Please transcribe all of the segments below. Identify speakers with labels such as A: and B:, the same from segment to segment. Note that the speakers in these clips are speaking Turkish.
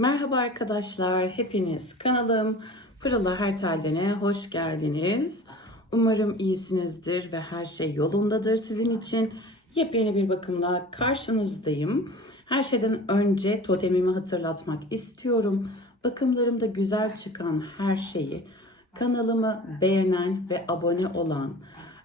A: Merhaba arkadaşlar, hepiniz kanalım Pırıla Hertelden'e hoş geldiniz. Umarım iyisinizdir ve her şey yolundadır sizin için. Yepyeni bir bakımla karşınızdayım. Her şeyden önce totemimi hatırlatmak istiyorum. Bakımlarımda güzel çıkan her şeyi kanalımı beğenen ve abone olan,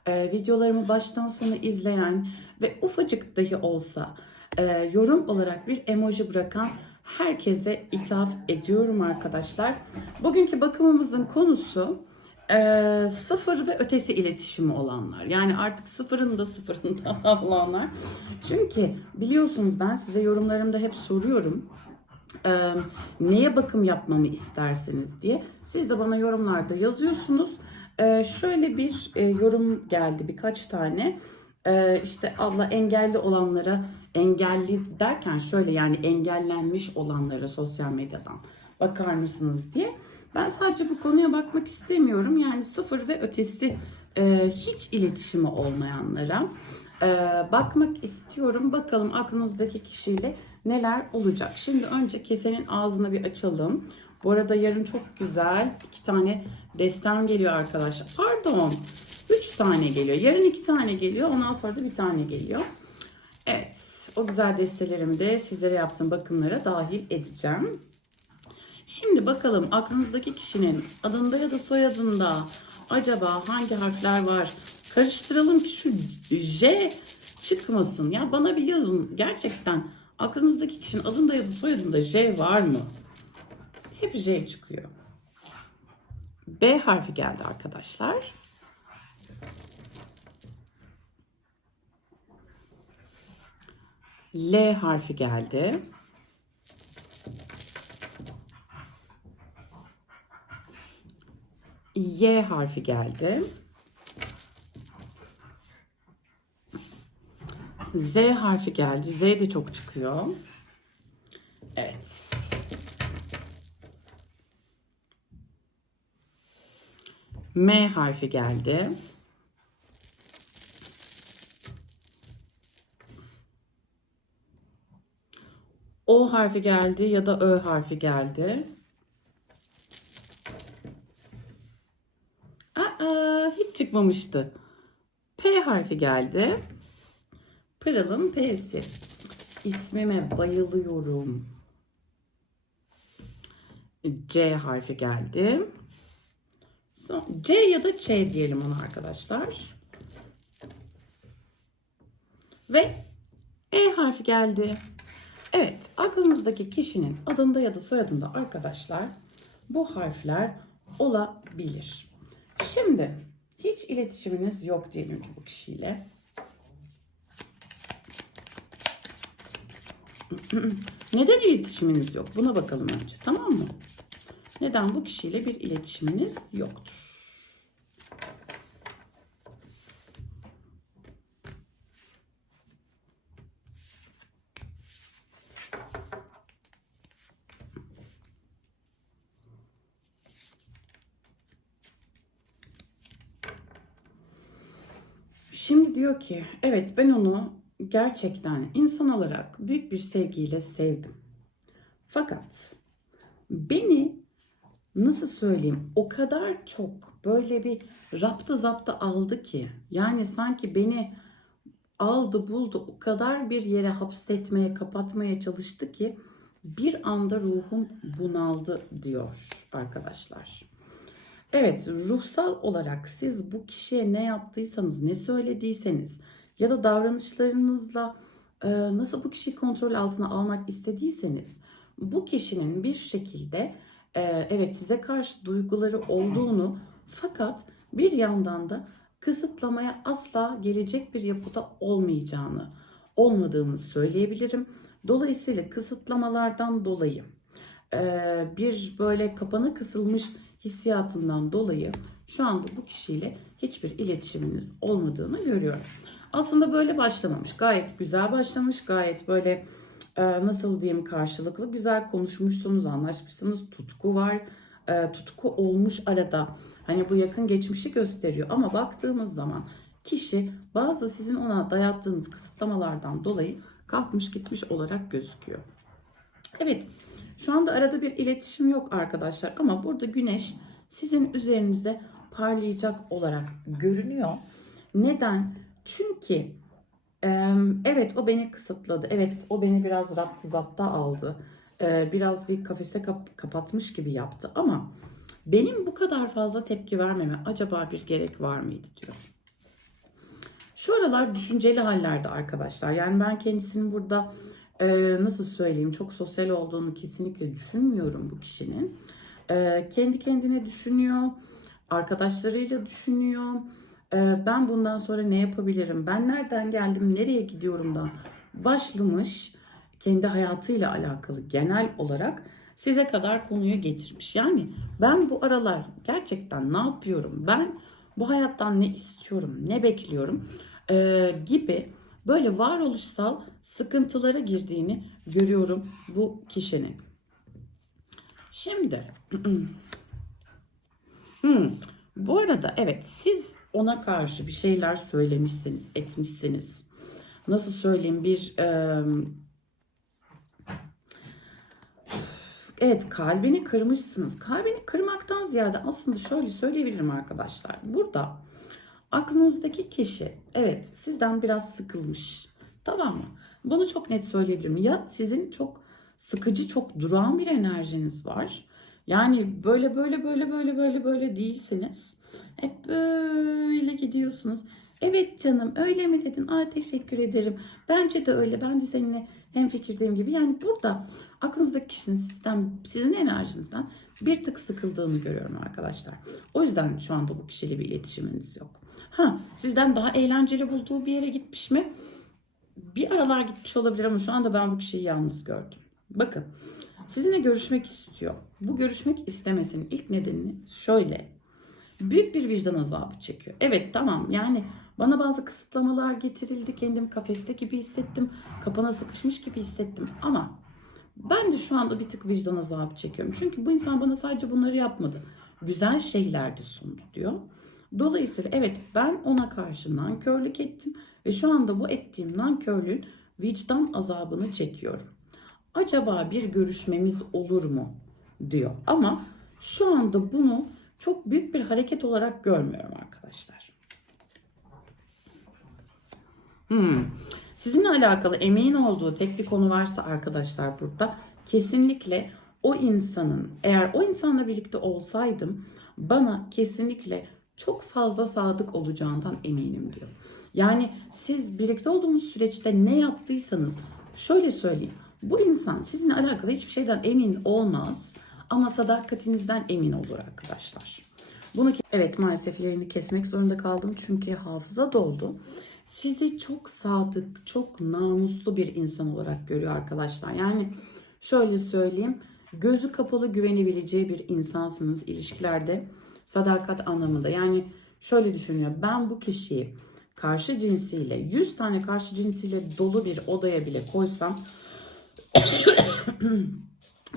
A: e, videolarımı baştan sona izleyen ve ufacık dahi olsa e, yorum olarak bir emoji bırakan herkese ithaf ediyorum arkadaşlar. Bugünkü bakımımızın konusu e, sıfır ve ötesi iletişimi olanlar. Yani artık sıfırın da sıfırında olanlar. Çünkü biliyorsunuz ben size yorumlarımda hep soruyorum e, neye bakım yapmamı istersiniz diye. Siz de bana yorumlarda yazıyorsunuz. E, şöyle bir e, yorum geldi birkaç tane. E, işte abla engelli olanlara engelli derken şöyle yani engellenmiş olanlara sosyal medyadan bakar mısınız diye. Ben sadece bu konuya bakmak istemiyorum. Yani sıfır ve ötesi e, hiç iletişimi olmayanlara e, bakmak istiyorum. Bakalım aklınızdaki kişiyle neler olacak. Şimdi önce kesenin ağzını bir açalım. Bu arada yarın çok güzel iki tane destem geliyor arkadaşlar. Pardon. Üç tane geliyor. Yarın iki tane geliyor. Ondan sonra da bir tane geliyor. Evet. O güzel destelerimi de sizlere yaptığım bakımlara dahil edeceğim. Şimdi bakalım aklınızdaki kişinin adında ya da soyadında acaba hangi harfler var? Karıştıralım ki şu J çıkmasın. Ya bana bir yazın. Gerçekten aklınızdaki kişinin adında ya da soyadında J var mı? Hep J çıkıyor. B harfi geldi arkadaşlar. L harfi geldi. Y harfi geldi. Z harfi geldi. Z de çok çıkıyor. Evet. M harfi geldi. O harfi geldi ya da Ö harfi geldi. Aa, hiç çıkmamıştı. P harfi geldi. Pırıl'ın P'si. İsmime bayılıyorum. C harfi geldi. C ya da Ç diyelim ona arkadaşlar. Ve E harfi geldi. Evet, aklınızdaki kişinin adında ya da soyadında arkadaşlar bu harfler olabilir. Şimdi hiç iletişiminiz yok diyelim ki bu kişiyle. Neden iletişiminiz yok? Buna bakalım önce tamam mı? Neden bu kişiyle bir iletişiminiz yoktur? Şimdi diyor ki evet ben onu gerçekten insan olarak büyük bir sevgiyle sevdim. Fakat beni nasıl söyleyeyim o kadar çok böyle bir raptı zaptı aldı ki yani sanki beni aldı buldu o kadar bir yere hapsetmeye kapatmaya çalıştı ki bir anda ruhum bunaldı diyor arkadaşlar. Evet, ruhsal olarak siz bu kişiye ne yaptıysanız, ne söylediyseniz ya da davranışlarınızla e, nasıl bu kişiyi kontrol altına almak istediyseniz bu kişinin bir şekilde e, evet size karşı duyguları olduğunu fakat bir yandan da kısıtlamaya asla gelecek bir yapıda olmayacağını, olmadığını söyleyebilirim. Dolayısıyla kısıtlamalardan dolayı e, bir böyle kapana kısılmış hissiyatından dolayı şu anda bu kişiyle hiçbir iletişiminiz olmadığını görüyorum. Aslında böyle başlamamış. Gayet güzel başlamış. Gayet böyle e, nasıl diyeyim karşılıklı güzel konuşmuşsunuz, anlaşmışsınız. Tutku var. E, tutku olmuş arada. Hani bu yakın geçmişi gösteriyor. Ama baktığımız zaman kişi bazı sizin ona dayattığınız kısıtlamalardan dolayı kalkmış gitmiş olarak gözüküyor. Evet Şu anda arada bir iletişim yok arkadaşlar ama burada güneş sizin üzerinize parlayacak olarak görünüyor. Neden? Çünkü evet o beni kısıtladı. Evet o beni biraz raptı zapta aldı. Biraz bir kafese kap- kapatmış gibi yaptı ama benim bu kadar fazla tepki vermeme acaba bir gerek var mıydı diyor. Şu aralar düşünceli hallerde arkadaşlar. Yani ben kendisinin burada e, nasıl söyleyeyim çok sosyal olduğunu kesinlikle düşünmüyorum bu kişinin. E, kendi kendine düşünüyor, arkadaşlarıyla düşünüyor. E, ben bundan sonra ne yapabilirim? Ben nereden geldim, nereye gidiyorumdan başlamış kendi hayatıyla alakalı genel olarak size kadar konuyu getirmiş. Yani ben bu aralar gerçekten ne yapıyorum? Ben bu hayattan ne istiyorum, ne bekliyorum e, gibi böyle varoluşsal sıkıntılara girdiğini görüyorum bu kişinin. Şimdi hmm, bu arada evet siz ona karşı bir şeyler söylemişsiniz, etmişsiniz. Nasıl söyleyeyim bir e, Evet kalbini kırmışsınız. Kalbini kırmaktan ziyade aslında şöyle söyleyebilirim arkadaşlar. Burada aklınızdaki kişi evet sizden biraz sıkılmış. Tamam mı? Bunu çok net söyleyebilirim. Ya sizin çok sıkıcı, çok durağan bir enerjiniz var. Yani böyle böyle böyle böyle böyle böyle değilsiniz. Hep böyle gidiyorsunuz. Evet canım öyle mi dedin? Aa teşekkür ederim. Bence de öyle. Ben de seninle hem fikirdeyim gibi. Yani burada aklınızdaki kişinin sizden, sizin enerjinizden bir tık sıkıldığını görüyorum arkadaşlar. O yüzden şu anda bu kişiyle bir iletişiminiz yok. Ha, sizden daha eğlenceli bulduğu bir yere gitmiş mi? Bir aralar gitmiş olabilir ama şu anda ben bu kişiyi yalnız gördüm. Bakın, sizinle görüşmek istiyor. Bu görüşmek istemesinin ilk nedenini şöyle. Büyük bir vicdan azabı çekiyor. Evet tamam yani bana bazı kısıtlamalar getirildi. Kendimi kafeste gibi hissettim. Kapana sıkışmış gibi hissettim. Ama ben de şu anda bir tık vicdan azabı çekiyorum. Çünkü bu insan bana sadece bunları yapmadı. Güzel şeyler de sundu diyor. Dolayısıyla evet ben ona karşı nankörlük ettim. Ve şu anda bu ettiğim nankörlüğün vicdan azabını çekiyorum. Acaba bir görüşmemiz olur mu diyor. Ama şu anda bunu çok büyük bir hareket olarak görmüyorum arkadaşlar. Hmm. Sizinle alakalı emin olduğu tek bir konu varsa arkadaşlar burada kesinlikle o insanın eğer o insanla birlikte olsaydım bana kesinlikle çok fazla sadık olacağından eminim diyor. Yani siz birlikte olduğunuz süreçte ne yaptıysanız şöyle söyleyeyim. Bu insan sizinle alakalı hiçbir şeyden emin olmaz ama sadakatinizden emin olur arkadaşlar. Bunu ki evet maalesef yayını kesmek zorunda kaldım çünkü hafıza doldu. Sizi çok sadık, çok namuslu bir insan olarak görüyor arkadaşlar. Yani şöyle söyleyeyim, gözü kapalı güvenebileceği bir insansınız ilişkilerde sadakat anlamında. Yani şöyle düşünüyor. Ben bu kişiyi karşı cinsiyle 100 tane karşı cinsiyle dolu bir odaya bile koysam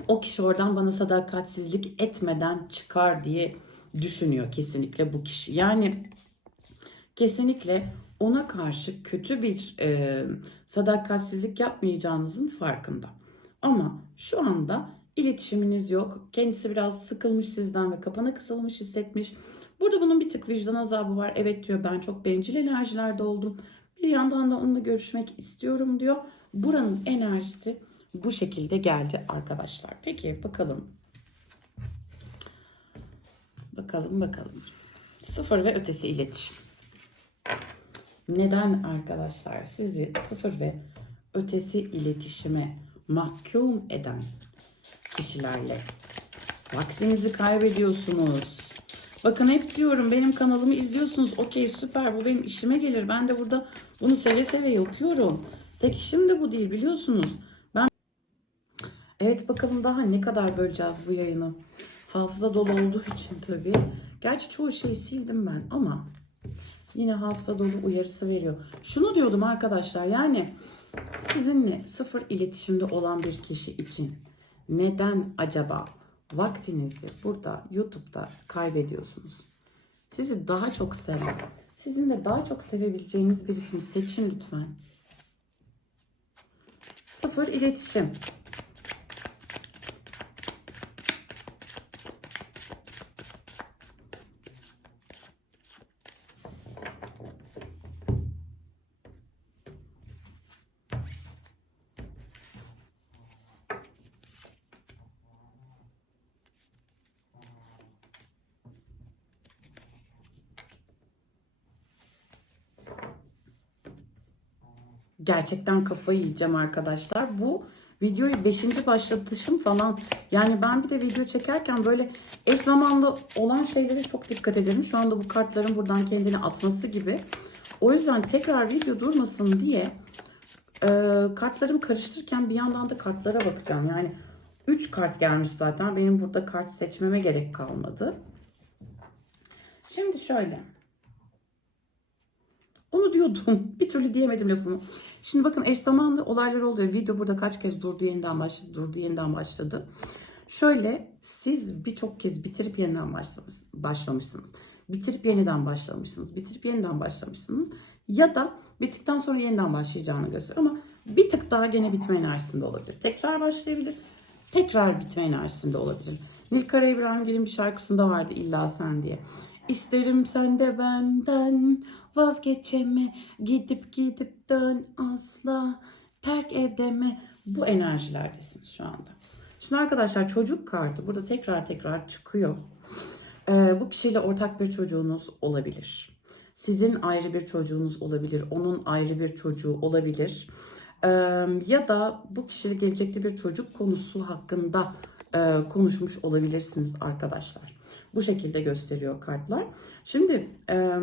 A: o kişi oradan bana sadakatsizlik etmeden çıkar diye düşünüyor kesinlikle bu kişi. Yani kesinlikle ona karşı kötü bir e, sadakatsizlik yapmayacağınızın farkında. Ama şu anda iletişiminiz yok. Kendisi biraz sıkılmış sizden ve kapana kısılmış hissetmiş. Burada bunun bir tık vicdan azabı var. Evet diyor ben çok bencil enerjilerde oldum. Bir yandan da onunla görüşmek istiyorum diyor. Buranın enerjisi bu şekilde geldi arkadaşlar. Peki bakalım. Bakalım bakalım. Sıfır ve ötesi iletişim. Neden arkadaşlar sizi sıfır ve ötesi iletişime mahkum eden kişilerle vaktinizi kaybediyorsunuz. Bakın hep diyorum benim kanalımı izliyorsunuz. Okey süper bu benim işime gelir. Ben de burada bunu seve seve yapıyorum. Tek işim de bu değil biliyorsunuz. Evet bakalım daha ne kadar böleceğiz bu yayını. Hafıza dolu olduğu için tabii. Gerçi çoğu şeyi sildim ben ama yine hafıza dolu uyarısı veriyor. Şunu diyordum arkadaşlar yani sizinle sıfır iletişimde olan bir kişi için neden acaba vaktinizi burada YouTube'da kaybediyorsunuz? Sizi daha çok seven, sizin de daha çok sevebileceğiniz birisini seçin lütfen. Sıfır iletişim. Gerçekten kafayı yiyeceğim arkadaşlar. Bu videoyu 5. başlatışım falan. Yani ben bir de video çekerken böyle eş zamanlı olan şeylere çok dikkat ederim. Şu anda bu kartların buradan kendini atması gibi. O yüzden tekrar video durmasın diye e, kartlarımı karıştırırken bir yandan da kartlara bakacağım. Yani 3 kart gelmiş zaten. Benim burada kart seçmeme gerek kalmadı. Şimdi şöyle. Onu diyordum. Bir türlü diyemedim lafımı. Şimdi bakın eş zamanlı olaylar oluyor. Video burada kaç kez durdu yeniden başladı, durdu yeniden başladı. Şöyle siz birçok kez bitirip yeniden başlamış, başlamışsınız. Bitirip yeniden başlamışsınız. Bitirip yeniden başlamışsınız. Ya da bittikten sonra yeniden başlayacağını gösteriyor ama bir tık daha gene bitme enerjisinde olabilir. Tekrar başlayabilir. Tekrar bitme enerjisinde olabilir. Nilkara İbrahimgil'in bir şarkısında vardı illa sen diye. İsterim sen de benden vazgeçeme gidip gidip dön asla terk edeme. Bu enerjilerdesiniz şu anda. Şimdi arkadaşlar çocuk kartı burada tekrar tekrar çıkıyor. Ee, bu kişiyle ortak bir çocuğunuz olabilir. Sizin ayrı bir çocuğunuz olabilir. Onun ayrı bir çocuğu olabilir. Ee, ya da bu kişiyle gelecekte bir çocuk konusu hakkında e, konuşmuş olabilirsiniz arkadaşlar. Bu şekilde gösteriyor kartlar. Şimdi e,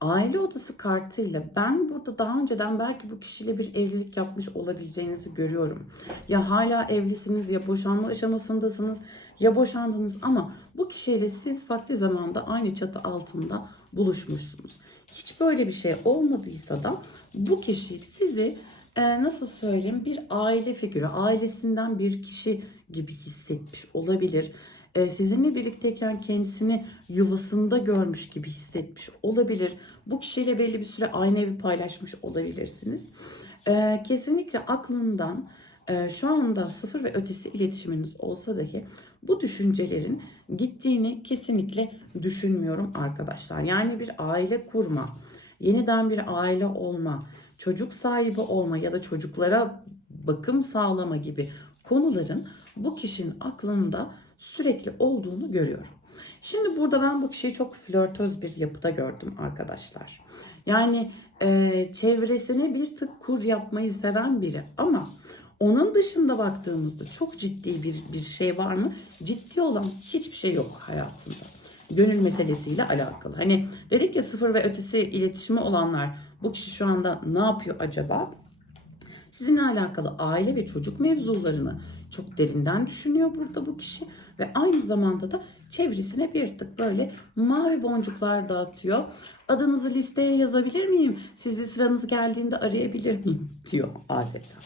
A: aile odası kartıyla ben burada daha önceden belki bu kişiyle bir evlilik yapmış olabileceğinizi görüyorum. Ya hala evlisiniz ya boşanma aşamasındasınız ya boşandınız ama bu kişiyle siz vakti zamanda aynı çatı altında buluşmuşsunuz. Hiç böyle bir şey olmadıysa da bu kişi sizi e, nasıl söyleyeyim bir aile figürü, ailesinden bir kişi gibi hissetmiş olabilir. E, sizinle birlikteyken kendisini yuvasında görmüş gibi hissetmiş olabilir. Bu kişiyle belli bir süre aynı evi paylaşmış olabilirsiniz. E, kesinlikle aklından e, şu anda sıfır ve ötesi iletişiminiz olsa dahi bu düşüncelerin gittiğini kesinlikle düşünmüyorum arkadaşlar. Yani bir aile kurma, yeniden bir aile olma, çocuk sahibi olma ya da çocuklara bakım sağlama gibi konuların bu kişinin aklında sürekli olduğunu görüyorum. Şimdi burada ben bu kişiyi çok flörtöz bir yapıda gördüm arkadaşlar. Yani e, çevresine bir tık kur yapmayı seven biri ama onun dışında baktığımızda çok ciddi bir, bir şey var mı? Ciddi olan hiçbir şey yok hayatında. Gönül meselesiyle alakalı. Hani dedik ya sıfır ve ötesi iletişimi olanlar bu kişi şu anda ne yapıyor acaba? Sizinle alakalı aile ve çocuk mevzularını çok derinden düşünüyor burada bu kişi ve aynı zamanda da çevresine bir tık böyle mavi boncuklar dağıtıyor. Adınızı listeye yazabilir miyim? Sizi sıranız geldiğinde arayabilir miyim? diyor adeta.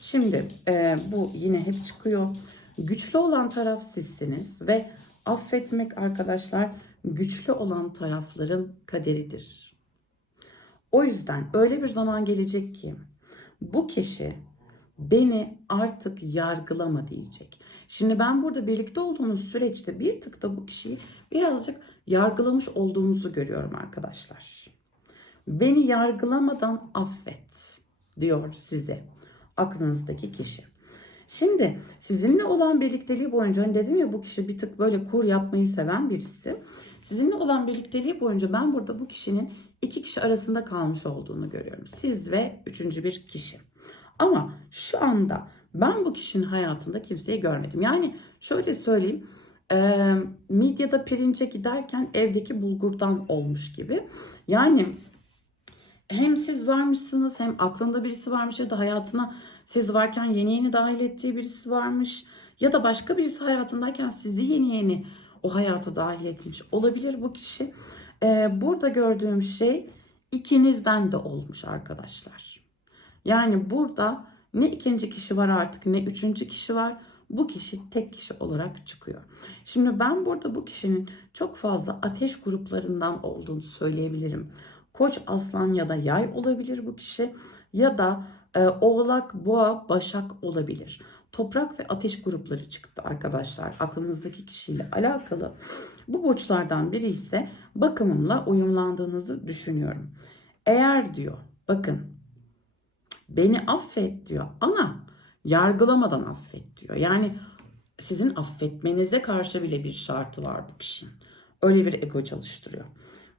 A: Şimdi e, bu yine hep çıkıyor. Güçlü olan taraf sizsiniz ve affetmek arkadaşlar güçlü olan tarafların kaderidir. O yüzden öyle bir zaman gelecek ki bu kişi beni artık yargılama diyecek. Şimdi ben burada birlikte olduğumuz süreçte bir tık da bu kişiyi birazcık yargılamış olduğumuzu görüyorum arkadaşlar. Beni yargılamadan affet diyor size aklınızdaki kişi. Şimdi sizinle olan birlikteliği boyunca hani dedim ya bu kişi bir tık böyle kur yapmayı seven birisi. Sizinle olan birlikteliği boyunca ben burada bu kişinin iki kişi arasında kalmış olduğunu görüyorum. Siz ve üçüncü bir kişi. Ama şu anda ben bu kişinin hayatında kimseyi görmedim. Yani şöyle söyleyeyim. E, midyada pirince giderken evdeki bulgurdan olmuş gibi. Yani hem siz varmışsınız hem aklında birisi varmış ya da hayatına siz varken yeni yeni dahil ettiği birisi varmış. Ya da başka birisi hayatındayken sizi yeni yeni o hayata dahil etmiş olabilir bu kişi. Ee, burada gördüğüm şey ikinizden de olmuş arkadaşlar. Yani burada ne ikinci kişi var artık ne üçüncü kişi var. Bu kişi tek kişi olarak çıkıyor. Şimdi ben burada bu kişinin çok fazla ateş gruplarından olduğunu söyleyebilirim. Koç, aslan ya da yay olabilir bu kişi ya da e, oğlak, boğa, başak olabilir. Toprak ve ateş grupları çıktı arkadaşlar aklınızdaki kişiyle alakalı. Bu burçlardan biri ise bakımımla uyumlandığınızı düşünüyorum. Eğer diyor bakın beni affet diyor ama yargılamadan affet diyor. Yani sizin affetmenize karşı bile bir şartı var bu kişinin. Öyle bir ego çalıştırıyor.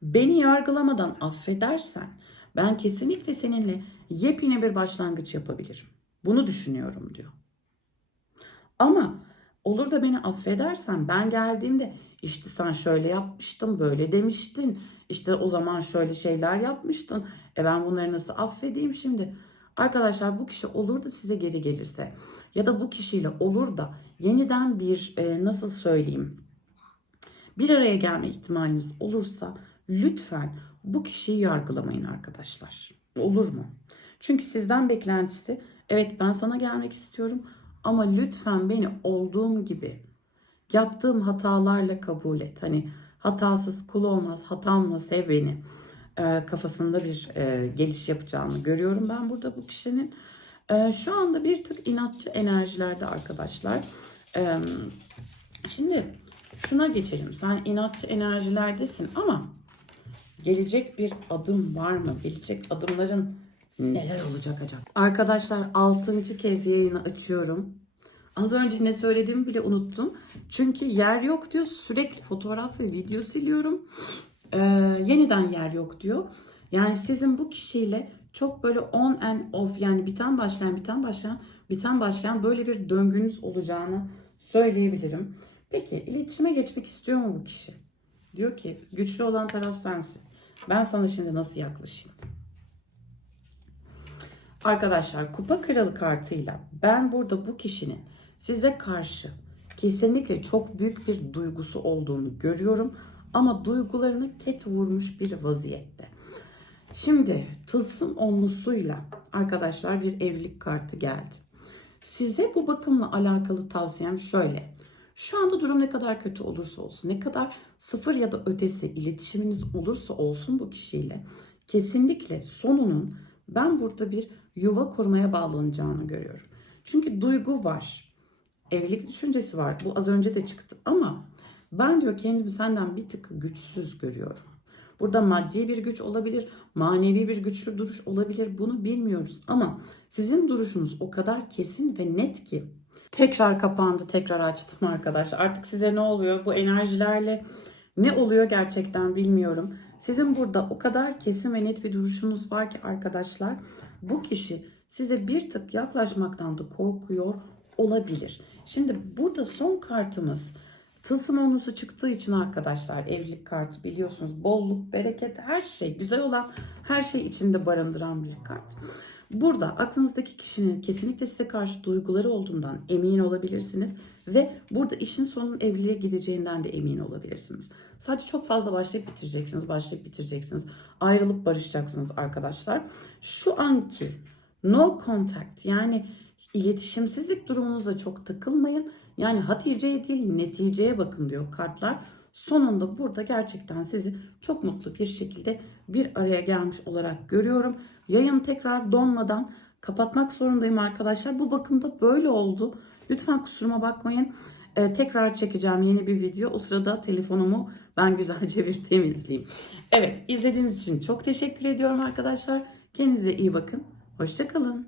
A: Beni yargılamadan affedersen Ben kesinlikle seninle yepyeni bir başlangıç yapabilirim. Bunu düşünüyorum diyor. Ama olur da beni affedersen ben geldiğimde işte sen şöyle yapmıştın, böyle demiştin. İşte o zaman şöyle şeyler yapmıştın. E ben bunları nasıl affedeyim şimdi? Arkadaşlar bu kişi olur da size geri gelirse ya da bu kişiyle olur da yeniden bir e, nasıl söyleyeyim bir araya gelme ihtimaliniz olursa lütfen bu kişiyi yargılamayın arkadaşlar. Olur mu? Çünkü sizden beklentisi evet ben sana gelmek istiyorum ama lütfen beni olduğum gibi yaptığım hatalarla kabul et. Hani hatasız kul olmaz, hatamla sev beni e, kafasında bir e, geliş yapacağını görüyorum ben burada bu kişinin. E, şu anda bir tık inatçı enerjilerde arkadaşlar. E, şimdi şuna geçelim. Sen inatçı enerjilerdesin ama gelecek bir adım var mı? Gelecek adımların neler olacak acaba? Arkadaşlar 6. kez yayını açıyorum. Az önce ne söylediğimi bile unuttum. Çünkü yer yok diyor. Sürekli fotoğraf ve video siliyorum. Ee, yeniden yer yok diyor. Yani sizin bu kişiyle çok böyle on and off yani biten başlayan biten başlayan biten başlayan böyle bir döngünüz olacağını söyleyebilirim. Peki iletişime geçmek istiyor mu bu kişi? Diyor ki güçlü olan taraf sensin. Ben sana şimdi nasıl yaklaşayım? Arkadaşlar kupa kralı kartıyla ben burada bu kişinin size karşı kesinlikle çok büyük bir duygusu olduğunu görüyorum. Ama duygularını ket vurmuş bir vaziyette. Şimdi tılsım onlusuyla arkadaşlar bir evlilik kartı geldi. Size bu bakımla alakalı tavsiyem şöyle. Şu anda durum ne kadar kötü olursa olsun, ne kadar sıfır ya da ötesi iletişiminiz olursa olsun bu kişiyle kesinlikle sonunun ben burada bir yuva kurmaya bağlanacağını görüyorum. Çünkü duygu var. Evlilik düşüncesi var. Bu az önce de çıktı ama ben diyor kendimi senden bir tık güçsüz görüyorum. Burada maddi bir güç olabilir, manevi bir güçlü duruş olabilir. Bunu bilmiyoruz ama sizin duruşunuz o kadar kesin ve net ki tekrar kapandı, tekrar açtım arkadaşlar. Artık size ne oluyor? Bu enerjilerle ne oluyor gerçekten bilmiyorum. Sizin burada o kadar kesin ve net bir duruşunuz var ki arkadaşlar bu kişi size bir tık yaklaşmaktan da korkuyor olabilir. Şimdi burada son kartımız Tılsım onlusu çıktığı için arkadaşlar evlilik kartı biliyorsunuz bolluk, bereket her şey güzel olan her şey içinde barındıran bir kart. Burada aklınızdaki kişinin kesinlikle size karşı duyguları olduğundan emin olabilirsiniz ve burada işin sonunun evliliğe gideceğinden de emin olabilirsiniz. Sadece çok fazla başlayıp bitireceksiniz, başlayıp bitireceksiniz. Ayrılıp barışacaksınız arkadaşlar. Şu anki no contact yani iletişimsizlik durumunuza çok takılmayın. Yani Hatice'ye değil neticeye bakın diyor kartlar. Sonunda burada gerçekten sizi çok mutlu bir şekilde bir araya gelmiş olarak görüyorum. Yayın tekrar donmadan kapatmak zorundayım arkadaşlar. Bu bakımda böyle oldu. Lütfen kusuruma bakmayın. Ee, tekrar çekeceğim yeni bir video. O sırada telefonumu ben güzelce bir temizleyeyim. Evet izlediğiniz için çok teşekkür ediyorum arkadaşlar. Kendinize iyi bakın. Hoşçakalın.